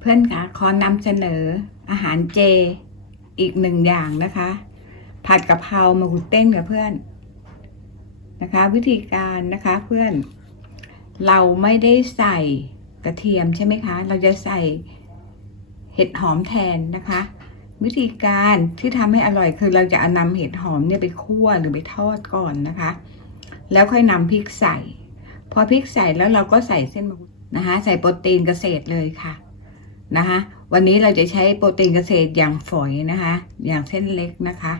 เพื่อนคะขอนำเสนออาหารเจ อีกหนึ่งอย่างนะคะ ผัดกะเพรามะกุเต้นกับเพื่อนนะคะ วิธีการนะคะเพื่อน เราไม่ได้ใส่กระเทียมใช่ไหมคะ เราจะใส่เห็ดหอมแทนนะคะ วิธีการที่ทำให้อร่อยคือเราจะเอานำเห็ดหอมเนี่ยไปคั่วหรือไปทอดก่อนนะคะ แล้วค่อยนำพริกใส่ พอพริกใส่แล้วเราก็ใส่เส้นมะกรูนะคะ ใส่โปรตีนเกษตรเลยค่ะ นะคะ วันนี้เราจะใช้โปรตีนเกษตรอย่างฝอยนะคะ อย่างเส้นเล็กนะคะ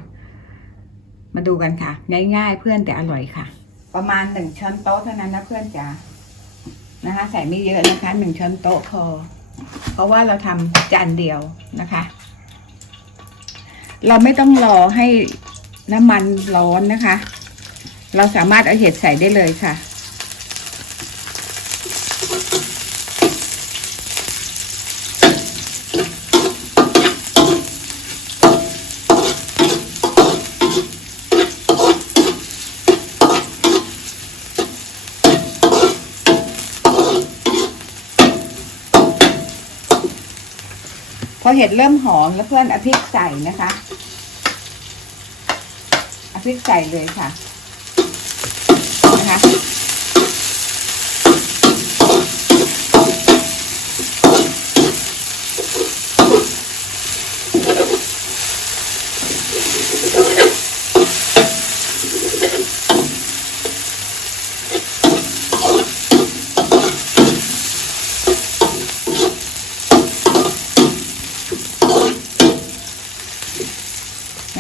มาดูกันค่ะ ง่ายๆเพื่อนแต่อร่อยค่ะ ประมาณหนึ่งช้อนโต๊ะเท่านั้นนะเพื่อนจ๋านะคะ ใส่ไม่เยอะนะคะหนึ่งช้อนโต๊ะพอเพราะว่าเราทำจานเดียวนะคะ เราไม่ต้องรอให้น้ำมันร้อนนะคะ เราสามารถเอาเห็ดใส่ได้เลยค่ะ พอเห็ดเริ่มหอมแล้วเพื่อนเอาพริกใส่นะคะเอาพริกใส่เลยค่ะนะคะ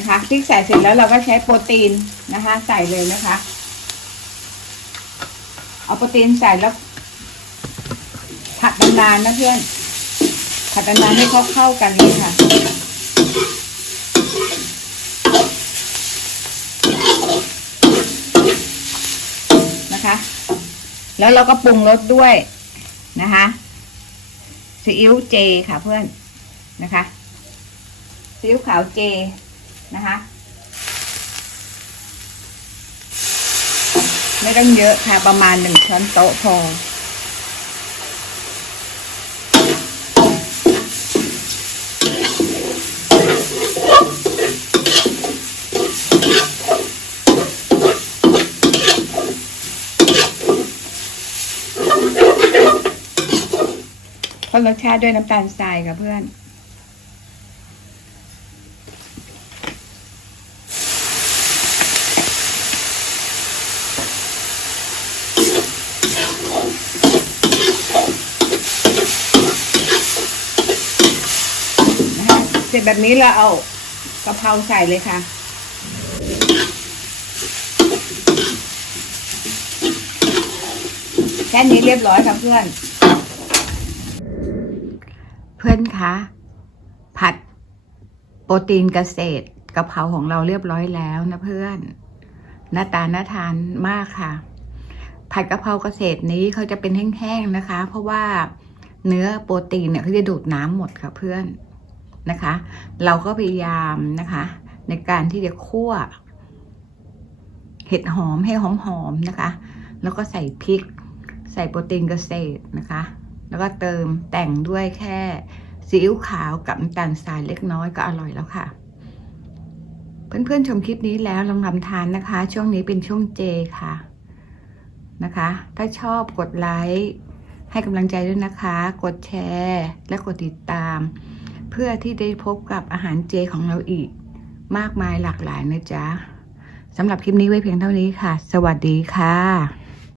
นะคะพริกใส่เสร็จแล้วเราก็ใช้โปรตีนนะคะ ใส่เลยนะคะ เอาโปรตีนใส่แล้ว ผัดนานๆนะเพื่อน ผัดนานๆให้เขาเข้ากันเลยค่ะนะคะ แล้วเราก็ปรุงรสด้วยนะคะซีอิ๊วเจค่ะเพื่อนนะคะซีอิ๊วขาวเจ นะคะไม่ต้องเยอะค่ะประมาณหนึ่งช้อนโต๊ะพอคนรสชาติด้วยน้ำตาลทรายค่ะเพื่อน เสร็จแบบนี้เราเอากะเพราใส่เลยค่ะ แค่นี้เรียบร้อยค่ะเพื่อน เพื่อนคะ ผัดโปรตีนเกษตรกะเพราของเราเรียบร้อยแล้วนะเพื่อนหน้าตาน่าทานมากค่ะ ผัดกะเพราเกษตรนี้เขาจะเป็นแห้งๆนะคะ เพราะว่าเนื้อโปรตีนเนี่ยเขาจะดูดน้ำหมดค่ะเพื่อน นะคะ เราก็พยายามนะคะ ในการที่จะคั่ว เห็ดหอมให้หอมๆนะคะ แล้วก็ใส่พริก ใส่โปรตีนเกษตรนะคะ แล้วก็เติมแต่งด้วยแค่ซีอิ๊วขาวกับน้ำตาลทรายเล็กน้อยก็อร่อยแล้วค่ะ เพื่อนๆชมคลิปนี้แล้วลองทำทานนะคะ ช่วงนี้เป็นช่วงเจค่ะนะคะ ถ้าชอบกดไลค์ให้กำลังใจด้วยนะคะ กดแชร์ และกดติดตาม เพื่อที่ได้พบกับอาหารเจของเราอีก มากมายหลากหลายนะจ๊ะสำหรับคลิปนี้ไว้เพียงเท่านี้ค่ะ สวัสดีค่ะ